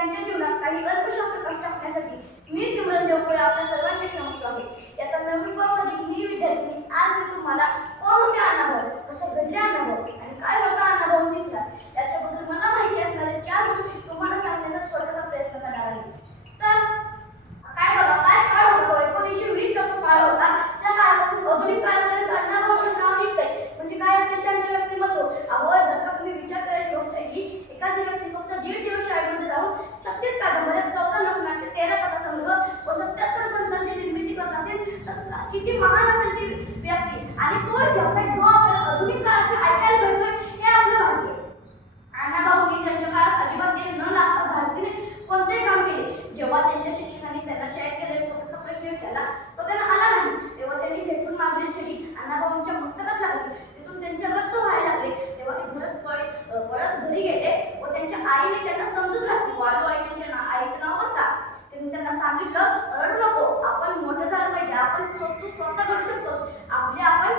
त्यांच्या जीवनात काही अल्पशा प्रकाश टाकण्यासाठी मी सिमरन देवपुळे आपल्या सर्वांच्या समक्ष आहे. याचा 9वी मधील मी विद्यार्थिनी आज मी तुम्हाला कोण होते अण्णाभाऊ, कसं घडले अण्णाभाऊ आणि काय होता अण्णाभाऊंचा इतिहास याच्याबद्दल मला माहिती असणाऱ्या 4 गोष्टी तुम्हाला सांगण्याचा छोटासा प्रयत्न करणार आहे. तर काय बघा, काय काळ होता 1920 चा तो काळ होता. त्या काळापासून आधुनिक काळापर्यंत अण्णाभाऊंचं नाव निघतंय म्हणजे काय असेल त्यांचं व्यक्तिमत्व. अहो जर का तुम्ही विचार करायची गोष्ट आहे की एखादी व्यक्ती फक्त 1.5 दिवस शाळेमध्ये जाऊन 36 कादंबऱ्या, 14 लोकनाट्य, 13 कथासंग्रह व 77 ग्रंथांची निर्मिती करत असेल तर किती महान असेल ती व्यक्ती. आणि तो व्यवसाय जो आपल्याला आधुनिक काळात ऐकायला भेटतोय हे आपलं भाग्य. अण्णाभाऊंनी त्यांच्या काळात अजिबात न लाजता धाडसीने कोणतेही काम केले. जेव्हा त्यांच्या शिक्षकांनी त्यांना शाळेत गेले छोटासा प्रश्न विचारला तो त्यांना आला नाही, तेव्हा त्यांनी फेकून मारलेली छडी अण्णाभाऊंच्या मस्तकात लागली. तिथून त्यांचे रक्त व्हायला लागले. तेव्हा ते पळत घरी गेले व त्यांच्या आईने त्यांना समजूत घातली. वालू आई त्यांच्या आईचं नाव होता. त्यांनी त्यांना सांगितलं, रडू नको, आपण मोठं झालं पाहिजे, आपण तू स्वतः करू शकतोस, आपण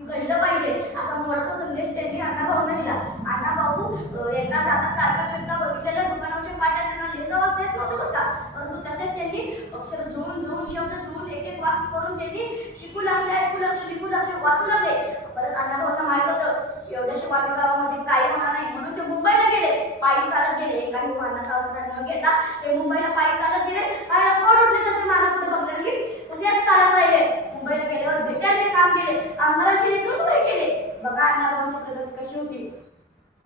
घडलं पाहिजे असा मोठा संदेश त्यांनी अण्णाभाऊंना दिला. अण्णाभाऊ एकदा जाता चालता फिरता बघितलेल्या दुकानाच्या पाट्या त्यांना लिहिता वाचता येत नव्हतं बघा, परंतु तसेच त्यांनी अक्षर जुळून शब्द जुळून एक वाक्य करून त्यांनी शिकू लागले, ऐकू लागले, लिहू लागले, वाचू लागले. परत अण्णाभाऊंना माहित होतं एवढ्याशा वाटे गावामध्ये काही होणार नाही म्हणून ते मुंबईला गेले, पायी चालत गेले. काही वाहनाचा आसरा न घेता ते मुंबईला पायी चालत गेले. पायाला फोड उठले तर ते मानापुढे बघले की तसेच चालत राहिले. मुंबईला गेल्यावर भेटायला काम केले, कामगारांचे नेतृत्व केले. बघा अण्णाभाऊंची प्रगती कशी होती,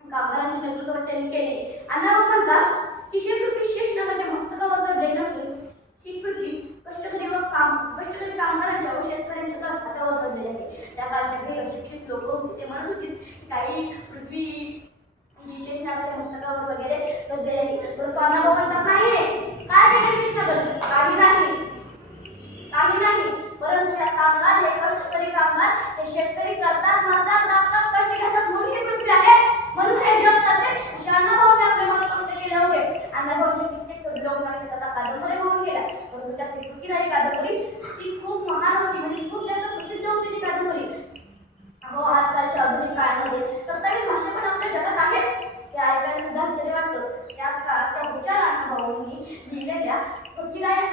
कामगारांचे नेतृत्व त्यांनी केले. अण्णाभाऊ म्हणतात की ही पृथ्वी शेष नावाच्या मस्तकावर जडलेली नसून ही पृथ्वी कष्टकरी कामगारांच्या व शेतकऱ्यांच्या खात्यावर जडलेली आहे. त्या काळच्या काही अशिक्षित लोक होते ते म्हणत होते की काही पृथ्वी ही शेष नावाच्या मस्तकावर वगैरे जडलेली आहे. परंतु अण्णाभाऊ म्हणतात नाही, काय केले शेष नगर, काही नाही, परंतु या कामगार हे कष्टकरी कामगार हे शेतकरी करतात, मरतात, राबतात, कष्ट घेतात म्हणून ही पृथ्वी आहे, म्हणून हे जग चालते. असे अण्णाभाऊने आपल्या मनात स्पष्ट केले होते. अण्णाभाऊची कित्येक लोकनाट्य कथा कादंबऱ्या होऊन गेल्या, परंतु त्यात तुकीराई कादंबरी ती खूप महान होती, म्हणजे खूप जास्त प्रसिद्ध होती ती कादंबरी. हो आजकालच्या आधुनिक काळामध्ये 27 भाषा पण आपल्या जगात आहेत, हे ऐकायला सुद्धा आश्चर्य वाटतं. त्याच काळात त्या हुशार अण्णाभाऊंनी लिहिलेल्या तुकीराई